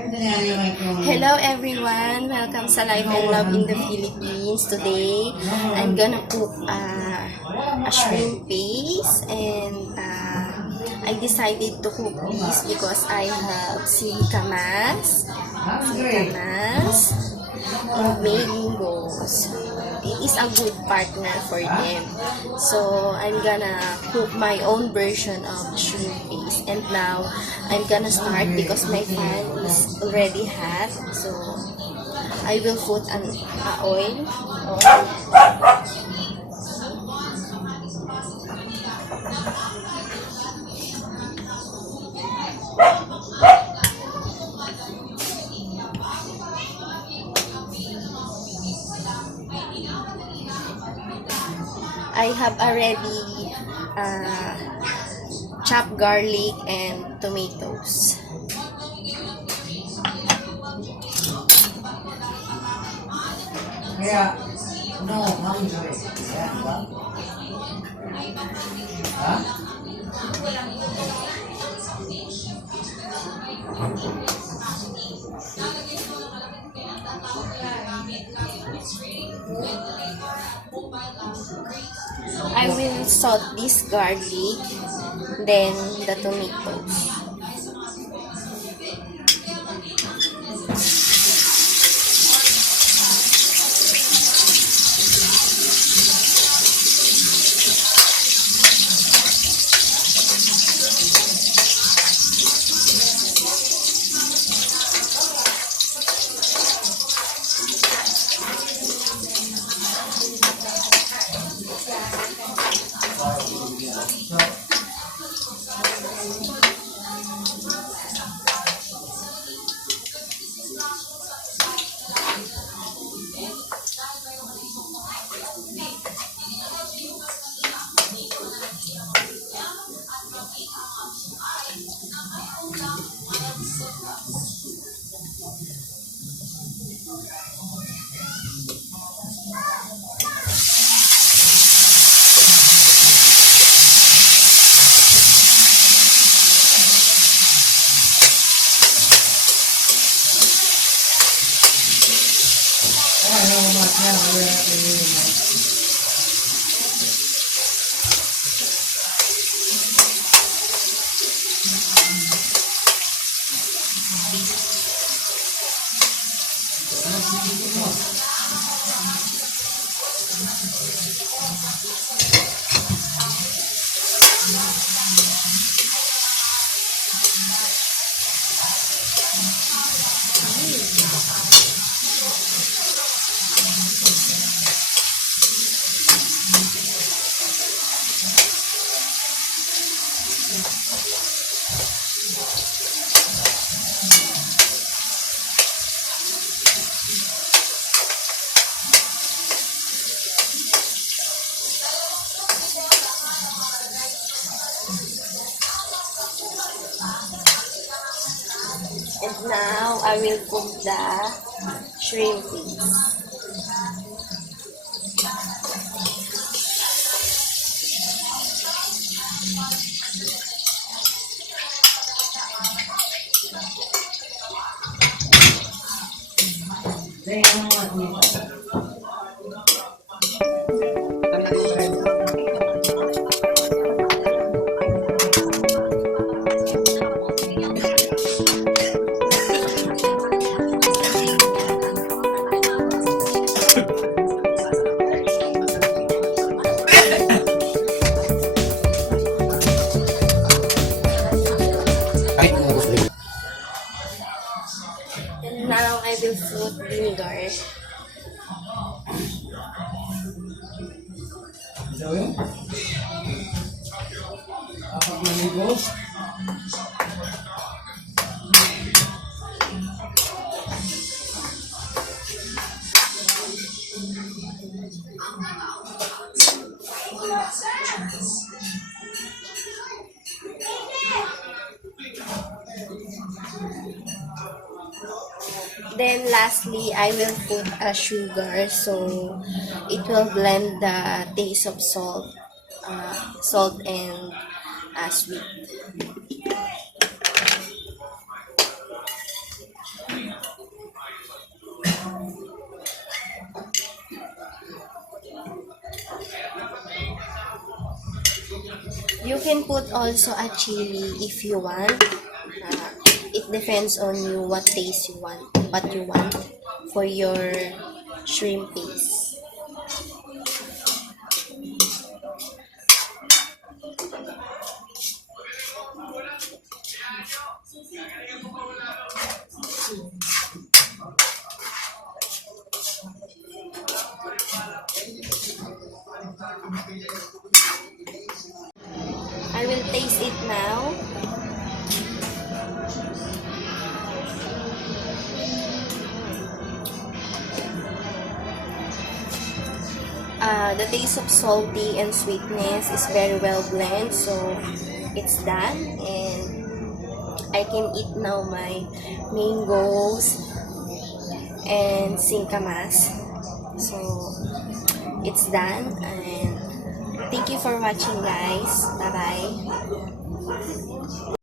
Hello everyone! Welcome sa Life and Love in the Philippines. Today, I'm gonna cook a shrimp paste, and I decided to cook this because I have silicamas, and mangoes. It is a good partner for them. So, I'm gonna cook my own version of shrimp paste. And now, I'm gonna start because my pan is already hot. So, I will put an oil. I have already chopped garlic and tomatoes. Yeah. No, hungry. Yeah. Huh? I will saute this garlic, then the tomatoes. And now, I will cook the shrimp paste. They don't want me. And now, I will put vinegar. So yun? Apat na libo. Then lastly, I will put a sugar so it will blend the taste of salt and sweet. can put also a chili if you want. It depends on you what taste you want, what you want for your shrimp paste. I will taste it now. The taste of salty and sweetness is very well blended, so it's done, and I can eat now my mangoes and singkamas. So it's done, and thank you for watching, guys. Bye bye.